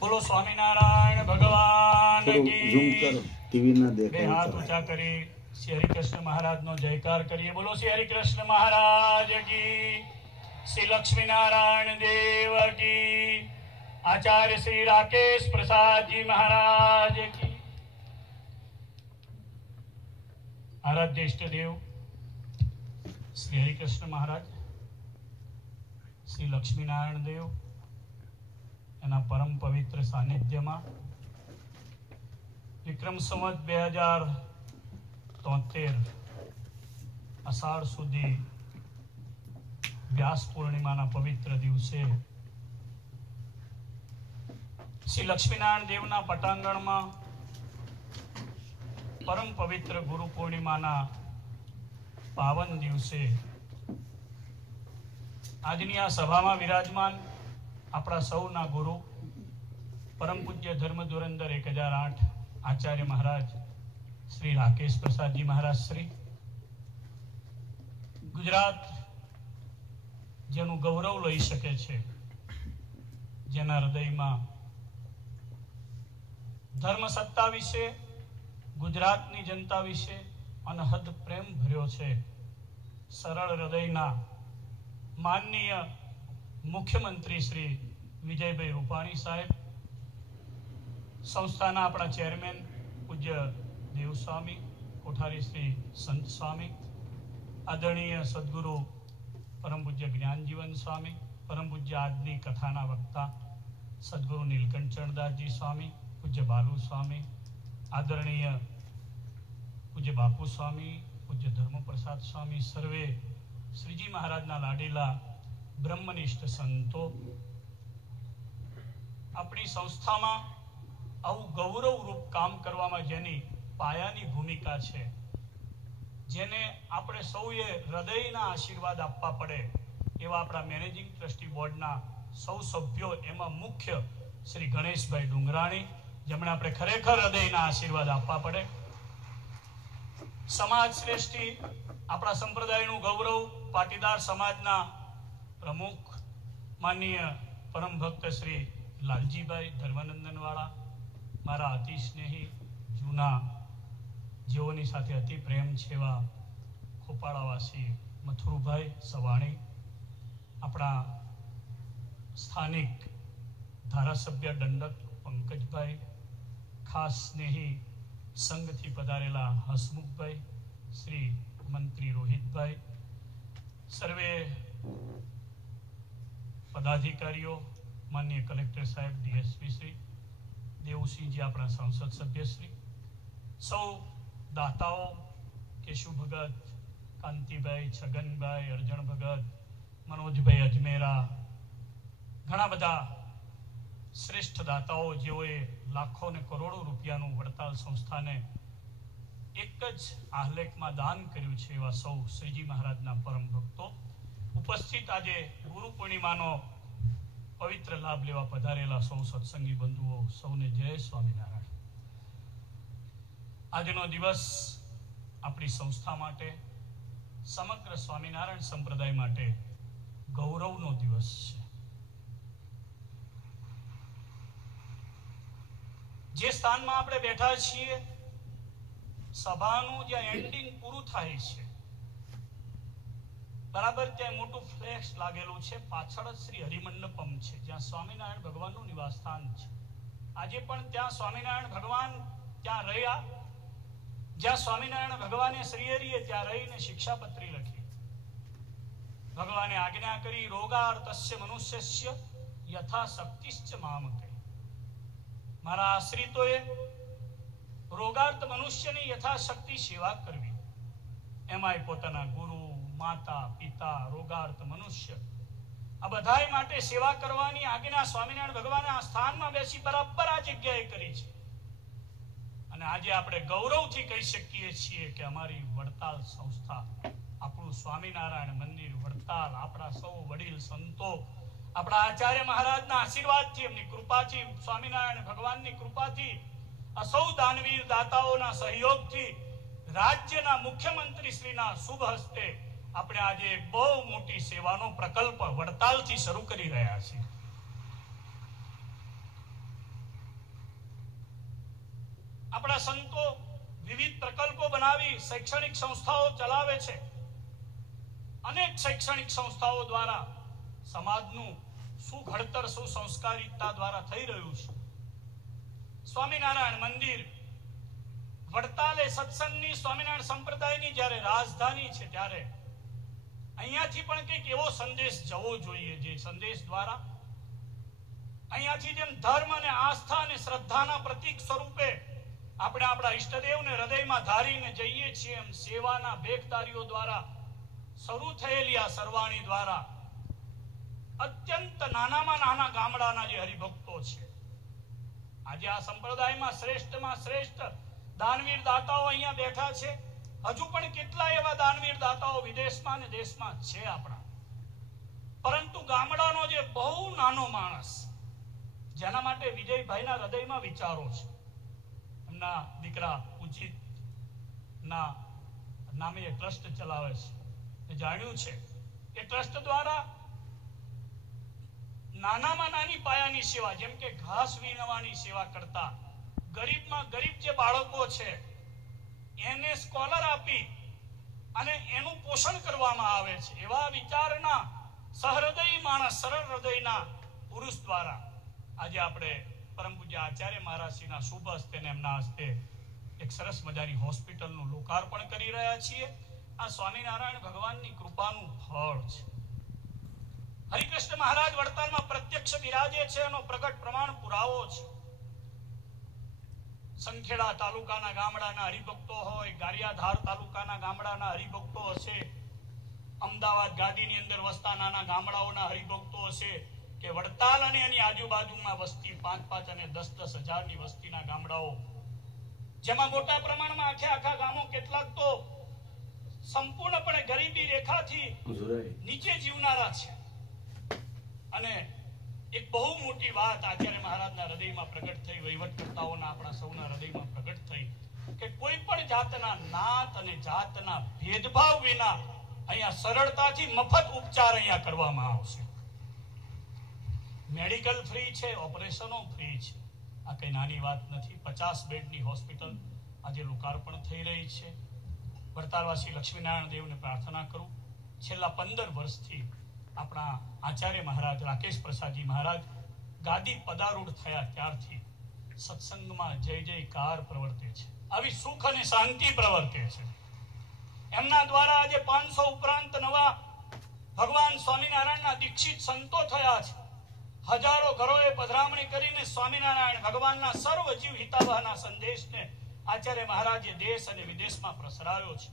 બોલો સ્વામિનારાયણ ભગવાન કી ટીવી ના બે દેખાય હાથ ઊંચા કરી શ્રી હરિકૃષ્ણ મહારાજ નો જયકાર કરીએ. બોલો શ્રી હરિકૃષ્ણ મહારાજ કી, શ્રી લક્ષ્મીનારાયણ દેવ કી, આચાર્ય શ્રી રાકેશ પ્રસાદજી મહારાજ કી. આરાધ્ય ઇષ્ટદેવ શ્રી હરિકૃષ્ણ મહારાજ, શ્રી લક્ષ્મીનારાયણ દેવ એના પરમ પવિત્ર સાનિધ્યમાં વિક્રમ સંવત 2073 અષાઢ સુધી વ્યાસ પૂર્ણિમાના પવિત્ર દિવસે શ્રી લક્ષ્મીનારાયણ દેવના પટાંગણમાં પરમ પવિત્ર ગુરુ પૂર્ણિમાના પાવન દિવસે આજની આ સભામાં વિરાજમાન આપણા સૌના ગુરુ પરમ પૂજ્ય ધર્મ ધુરંધર 1008 આચાર્ય મહારાજ શ્રી રાકેશ પ્રસાદજી મહારાજ શ્રી, ગુજરાત જેનું ગૌરવ લઈ શકે છે, જેના હૃદયમાં ધર્મ સત્તા વિશે, ગુજરાતની જનતા વિશે અનહદ પ્રેમ ભર્યો છે, સરળ હૃદયના માનનીય મુખ્યમંત્રી શ્રી વિજયભાઈ રૂપાણી સાહેબ, સંસ્થાના આપણા ચેરમેન પૂજ્ય દેવસ્વામી કોઠારી શ્રી સંત સ્વામી, આદરણીય સદગુરુ પરમ પૂજ્ય જ્ઞાનજીવન સ્વામી, પરમ પૂજ્ય આજની કથાના વક્તા સદગુરુ નીલકંઠચરણદાસજી સ્વામી, પૂજ્ય બાલુ સ્વામી, આદરણીય પૂજ્ય બાપુ સ્વામી, પૂજ્ય ધર્મપ્રસાદ સ્વામી, સર્વે શ્રીજી મહારાજના લાડીલા બ્રહ્મનિષ્ઠ સંતો, આપણી સંસ્થામાં આવું ગૌરવ રૂપ કામ કરવામાં જેની પાયાની ભૂમિકા છે, જેને આપણે સૌએ હૃદયના આશીર્વાદ આપવા પડે એવા આપણા મેનેજિંગ ટ્રસ્ટી બોર્ડના સૌ સભ્યો, એમાં મુખ્ય શ્રી ગણેશભાઈ ડુંગરાણી, જેમણે આપણે ખરેખર હૃદયના આશીર્વાદ આપવા પડે. સમાજ શ્રેષ્ઠી, આપણા સંપ્રદાયનું ગૌરવ, પાટીદાર સમાજના પ્રમુખ માનનીય પરમ ભક્ત શ્રી લાલજીભાઈ ધર્માનંદનવાળા, મારા અતિ સ્નેહી જૂના, જેઓની સાથે અતિ પ્રેમ છે એવા ખોપાળાવાસી મથુરુભાઈ સવાણી, આપણા સ્થાનિક ધારાસભ્ય દંડક પંકજભાઈ, ખાસ સ્નેહી સંઘથી પધારેલા હસમુખભાઈ, શ્રી મંત્રી રોહિતભાઈ, સર્વે પદાધિકારીઓ, માનનીય કલેક્ટર સાહેબ, ડીએસપી શ્રી દેવસિંહજી, આપણા સંસદ સભ્ય શ્રી, સૌ દાતાઓ, કેશુ ભગત, કાંતિભાઈ, છગનભાઈ, અર્જણ ભગત, મનોજભાઈ અજમેરા, ઘણા બધા શ્રેષ્ઠ દાતાઓ જેઓએ લાખો ને કરોડો રૂપિયાનું વડતાલ સંસ્થાને એક જ આહલેખમાં દાન કર્યું છે, એવા સૌ શ્રીજી મહારાજના પરમ ભક્તો, ઉપસ્થિત આજે ગુરુ પૂર્ણિમાનો પવિત્ર લાભ લેવા પધારેલા સૌ સત્સંગી બંધુઓ, સૌને જય સ્વામિનારાયણ. આજનો દિવસ આપણી સંસ્થા માટે, સમગ્ર સ્વામિનારાયણ સંપ્રદાય માટે ગૌરવનો દિવસ છે. જે સ્થાનમાં આપણે બેઠા છીએ, સભાનું જ્યાં એન્ડિંગ પૂરું થાય છે, બરાબર ત્યાં મોટું ફ્લેક્સ લાગેલું છે, પાછળ જ શ્રી હરિમંડપમ છે, જ્યાં સ્વામિનારાયણ ભગવાનનું નિવાસ સ્થાન છે. આજે પણ ત્યાં સ્વામિનારાયણ ભગવાન ત્યાં રહ્યા, જ્યાં સ્વામિનારાયણ ભગવાને શ્રી હરિએ ત્યાં રહીને શિક્ષાપત્રી લખી. ભગવાને આજ્ઞા કરી, રોગાર્તસ્ય મનુષ્યસ્ય યથા શક્તિશ્ચ મામકે. મારા આશ્રિતોએ રોગાર્ત મનુષ્યની યથાશક્તિ સેવા કરવી, એમાંય પોતાના ગુરુ, માતા, પિતા, રોગાર્ત મનુષ્ય, આ બધાય માટે સેવા કરવાની આજ્ઞા સ્વામિનારાયણ ભગવાને આ સ્થાનમાં બેસી બરાબર આ જગ્યાએ કરી છે. અને આજે આપણે ગૌરવથી કહી શકીએ છીએ કે અમારી વડતાલ સંસ્થા, આપણું સ્વામિનારાયણ મંદિર વડતાલ, આપણા સૌ વડીલ સંતો, આપણા આચાર્ય મહારાજના આશીર્વાદથી, એમની કૃપાથી, સ્વામિનારાયણ ભગવાનની કૃપાથી, આ સૌ દાનવીર દાતાઓના સહયોગથી, રાજ્યના મુખ્યમંત્રી શ્રીના શુભ હસ્તે આપણે આજે એક બહુ મોટી સેવાનો પ્રકલ્પ વડતાલથી શરૂ કરી રહ્યા છીએ. આપણા સંતો વિવિધ પ્રકલ્પો બનાવી શૈક્ષણિક સંસ્થાઓ ચલાવે છે. અનેક શૈક્ષણિક સંસ્થાઓ દ્વારા સમાજનું સુઘડતર સુસંસ્કારિતતા દ્વારા થઈ રહ્યું છે. સ્વામિનારાયણ મંદિર વડતાલ એ સત્સંગની સ્વામિનારાયણ સંપ્રદાયની જ્યારે રાજધાની છે, ત્યારે અહીંયાથી પણ કંઈક એવો સંદેશ જવો જોઈએ જે સંદેશ દ્વારા અહીંયાથી જેમ ધર્મ અને આસ્થા અને શ્રદ્ધાના પ્રતીક સ્વરૂપે આપણે આપણા ઈષ્ટદેવને હૃદયમાં ધારીને જઈએ છીએ, એમ સેવાના ભેખદારીઓ દ્વારા શરૂ થયેલી આ સરવાણી દ્વારા અત્યંત નાનામાં નાના ગામડાના જે હરિભક્તો છે, આજે આ સંપ્રદાયમાં શ્રેષ્ઠમાં શ્રેષ્ઠ દાનવીર દાતાઓ અહીંયા બેઠા છે. હજુ પણ કેટલા એવા દાનવીર દાતાઓ વિદેશમાં અને દેશમાં છે આપણા. પરંતુ ગામડાનો જે બહુ નાનો માણસ, જેના માટે વિજયભાઈના હૃદયમાં વિચારો છે, એમના દીકરા ઉચિત ના નામે એ ટ્રસ્ટ ચલાવે છે. એ જાણ્યું છે એ ટ્રસ્ટ દ્વારા નાનામાં નાની પાયાની સેવા, જેમ કે ઘાસ વીણવાની સેવા કરતા ગરીબમાં ગરીબ જે બાળકો છે એને સ્કોલર આપી અને એનું પોષણ કરવામાં આવે છે. એવા વિચારના સહૃદયી માણસ, સરળ હૃદયના પુરુષ દ્વારા આજે આપણે પરમ પૂજ્ય આચાર્ય મહારાજશ્રીના શુભ હસ્તે ને એમના હસ્તે એક સરસ મજાની હોસ્પિટલનું લોકાર્પણ કરી રહ્યા છીએ. આ સ્વામિનારાયણ ભગવાનની કૃપાનું ફળ છે. હરિકૃષ્ણ મહારાજ વડતાલમાં પ્રત્યક્ષ બિરાજે છે એનો પ્રગટ પ્રમાણ પુરાવો છે. સંખેડા તાલુકાના ગામડાના હરિભક્તો હોય, ગારિયાધાર તાલુકાના ગામડાના હરિભક્તો હશે, અમદાવાદ ગાદીની અંદર વસતા નાના ગામડાઓના હરિભક્તો હશે, કે વડતાલ અને એની આજુબાજુમાં વસ્તી 5-5 અને 10-10 હજારની વસ્તીના ગામડાઓ, જેમાં મોટા પ્રમાણમાં આખા ગામો કેટલાક તો સંપૂર્ણપણે ગરીબી રેખાથી નીચે જીવનારા છે. અને એક બહુ મોટી વાત આચાર્ય મહારાજના હૃદયમાં પ્રગટ થઈ, વહીવટકર્તાઓના આપણા સૌના હૃદયમાં પ્રગટ થઈ, કે કોઈ પણ જાતના નાત અને જાતના ભેદભાવ વિના અહીંયા સરળતાથી મફત ઉપચાર અહીંયા કરવામાં આવશે. મેડિકલ ફ્રી છે, ઓપરેશનો ફ્રી છે. આ કઈ નાની વાત નથી. 50 બેડની હોસ્પિટલ આજે લોકાર્પણ થઈ રહી છે. વડતાલવાસી લક્ષ્મીનારાયણ દેવને પ્રાર્થના કરું, છેલ્લા 15 વર્ષથી આપણા આચાર્ય મહારાજ રાકેશ પ્રસાદજી મહારાજ ગાદી પદારૂઢ થયા ત્યારથી સત્સંગમાં જય જયકાર પ્રવર્તે છે, આવી સુખ અને શાંતિ પ્રવર્તે છે. એમના દ્વારા આજે 500 ઉપરાંત નવા ભગવાન સ્વામિનારાયણના દીક્ષિત સંતો થયા છે. હજારો ઘરોએ પધરામણી કરીને સ્વામિનારાયણ ભગવાનના સર્વ જીવ હિતાવહના સંદેશને આચાર્ય મહારાજે દેશ અને વિદેશમાં પ્રસરાવ્યો છે.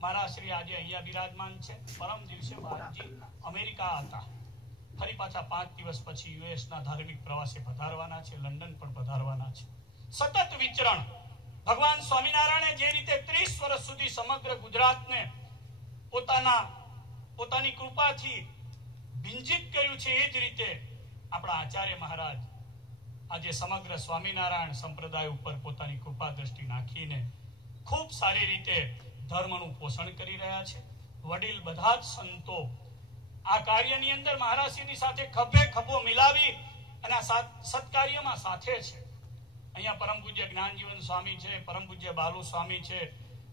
મહારાજ શ્રી આજે અહીંયા બિરાજમાન છે. પરમ દિવસે બાપજી અમેરિકા હતા, ફરી પાછા 5 દિવસ પછી યુએસના ધાર્મિક પ્રવાસે પધારવાના છે, લંડન પણ પધારવાના છે. સતત વિચરણ. ભગવાન સ્વામિનારાયણે જે રીતે 30 વર્ષ સુધી સમગ્ર ગુજરાતને પોતાની કૃપાથી ભિંજિત કર્યું છે, એ જ રીતે આપણા આચાર્ય મહારાજ આજે સમગ્ર સ્વામિનારાયણ સંપ્રદાય ઉપર પોતાની કૃપા દ્રષ્ટિ નાખીને ખૂબ સારી રીતે ધર્મનું પોષણ કરી રહ્યા છે. વડીલ બધા જ સંતો આ કાર્યની અંદર મહારાજશ્રીની સાથે ખભે ખભો મિલાવી અને આ સત્કાર્યમાં સાથે છે. અહીંયા પરમ પૂજ્ય જ્ઞાનજીવન સ્વામી છે, પરમ પૂજ્ય બાલુ સ્વામી છે,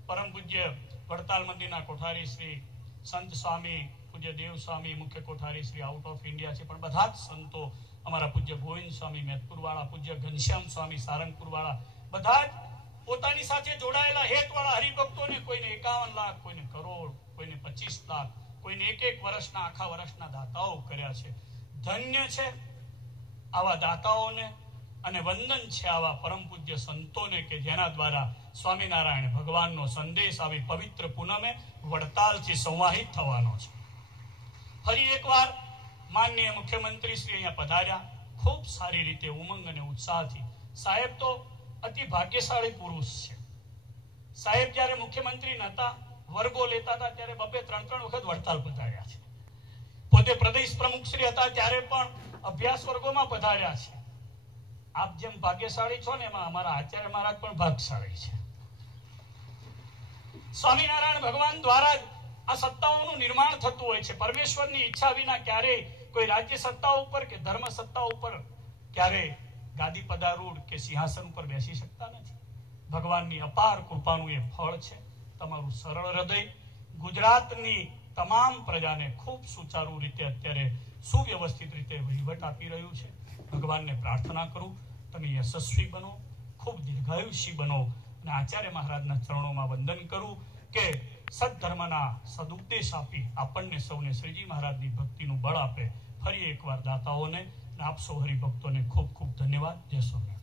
પરમ પૂજ્ય વડતાલ મંદિરના કોઠારી શ્રી સંત સ્વામી, પૂજ્ય દેવ સ્વામી, મુખ્ય કોઠારી શ્રી આઉટ ઓફ ઇન્ડિયા છે. પણ બધા જ સંતો, અમારા પૂજ્ય ગોવિંદ સ્વામી મેદપુર વાળા, પૂજ્ય ઘનશ્યામ સ્વામી સારંગપુર વાળા, બધા જ પોતાની સાથે જોડાયેલા હેતવાળા હરિભક્તોને, કોઈને 51 લાખ, કોઈને કરોડ, કોઈને 25 લાખ, કોઈને 1 વર્ષના આખા વર્ષના દાતાઓ કર્યા છે. ધન્ય છે આવા દાતાઓને અને વંદન છે આવા પરમ પૂજ્ય સંતોને કે જેના દ્વારા સ્વામિનારાયણ ભગવાનનો સંદેશ આવી પવિત્ર પૂનમે વડતાલથી સંવાહિત થવાનો છે. ફરી એકવાર માનનીય મુખ્યમંત્રી શ્રી અહીંયા પધાર્યા, ખૂબ સારી રીતે ઉમંગ અને ઉત્સાહથી. સાહેબ તો અતિ ભાગ્યશાળી પુરુષ છે. સાહેબ જ્યારે મુખ્યમંત્રી નહોતા, વર્ગો લેતા હતા, ત્યારે 2-3 વખત વડતાલ પધાર્યા છે. પોતે પ્રદેશ પ્રમુખ શ્રી હતા ત્યારે પણ અભ્યાસ વર્ગોમાં પધાર્યા છે. આપ જેમ ભાગ્યશાળી છો ને, એમાં અમારા આચાર્ય મહારાજ પણ ભાગ્યશાળી છે. સ્વામિનારાયણ ભગવાન દ્વારા આ સત્તાઓનું નિર્માણ થતું હોય છે. પરમેશ્વરની ઈચ્છા વિના ક્યારેય કોઈ રાજ્ય સત્તા ઉપર કે ધર્મ સત્તા ઉપર ક્યારેય ગાદી પદારૂઢ કે સિંહાસન ઉપર બેસી શકતા નથી. ભગવાનની અપાર કૃપાનું એ ફળ છે. તમારું સરળ હૃદય ગુજરાતની તમામ પ્રજાને ખૂબ સુચારુ રીતે અત્યારે સુવ્યવસ્થિત રીતે વહીવટ આપી રહ્યું છે. ભગવાનને પ્રાર્થના કરું તમે યશસ્વી બનો, ખૂબ દીર્ઘાયુષી બનો અને આચાર્ય મહારાજના ચરણોમાં વંદન કરું કે સદધર્મના સદુપદેશ આપી આપણને સૌને શ્રીજી મહારાજની ભક્તિનું બળ આપે. ફરી એકવાર દાતાઓને અને આપ સૌ હરિભક્તોને ખૂબ ખૂબ ધન્યવાદ. જય સ્વામી.